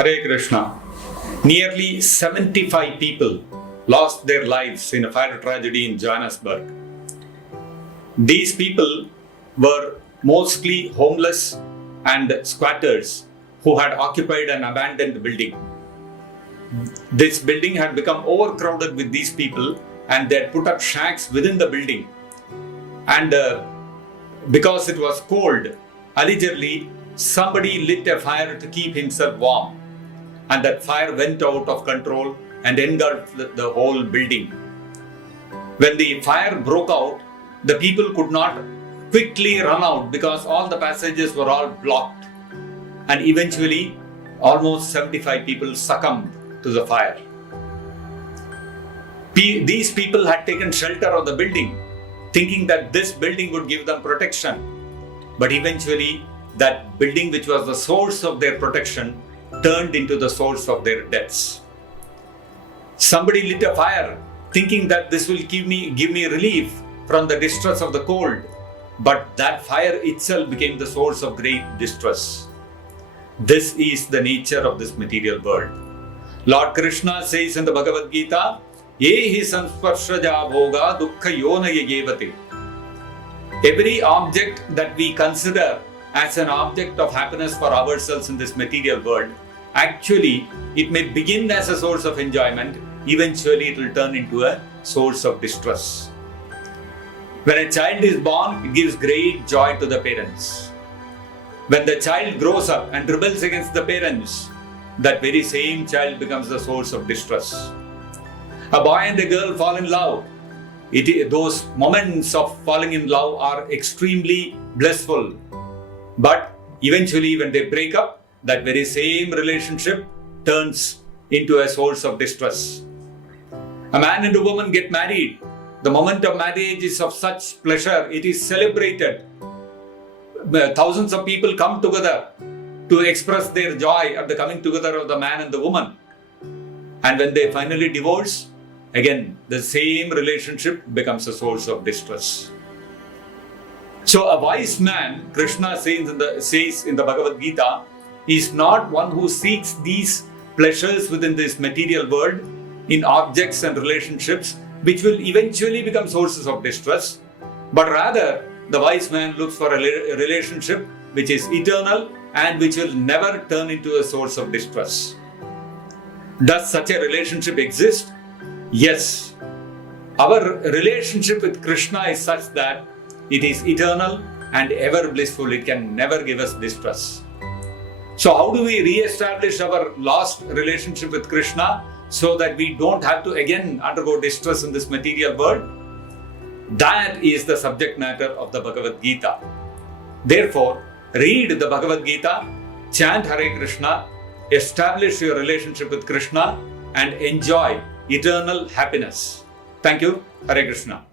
Hare Krishna. Nearly 75 people lost their lives in a fire tragedy in Johannesburg. These people were mostly homeless and squatters who had occupied an abandoned building. This building had become overcrowded with these people and they had put up shacks within the building. And because it was cold, allegedly somebody lit a fire to keep himself warm. And that fire went out of control and engulfed the whole building. When the fire broke out, the people could not quickly run out because all the passages were all blocked. And eventually, almost 75 people succumbed to the fire. These people had taken shelter of the building, thinking that this building would give them protection. But eventually, that building which was the source of their protection turned into the source of their deaths. Somebody lit a fire, thinking that this will give me relief from the distress of the cold. But that fire itself became the source of great distress. This is the nature of this material world. Lord Krishna says in the Bhagavad Gita, Yehi samsparshaja bhoga dukkha yonaya yevate. Every object that we consider as an object of happiness for ourselves in this material world, actually it may begin as a source of enjoyment, eventually it will turn into a source of distress. When a child is born, it gives great joy to the parents. When the child grows up and rebels against the parents, that very same child becomes the source of distress. A boy and a girl fall in love. Those moments of falling in love are extremely blissful. But eventually when they break up, that very same relationship turns into a source of distress. A man and a woman get married. The moment of marriage is of such pleasure, it is celebrated. Thousands of people come together to express their joy at the coming together of the man and the woman. And when they finally divorce, again, the same relationship becomes a source of distress. So a wise man, Krishna says in the Bhagavad Gita, is not one who seeks these pleasures within this material world in objects and relationships which will eventually become sources of distress, but rather the wise man looks for a relationship which is eternal and which will never turn into a source of distress. Does such a relationship exist? Yes. Our relationship with Krishna is such that it is eternal and ever blissful. It can never give us distress. So how do we re-establish our lost relationship with Krishna so that we don't have to again undergo distress in this material world? That is the subject matter of the Bhagavad Gita. Therefore, read the Bhagavad Gita, chant Hare Krishna, establish your relationship with Krishna and enjoy eternal happiness. Thank you. Hare Krishna.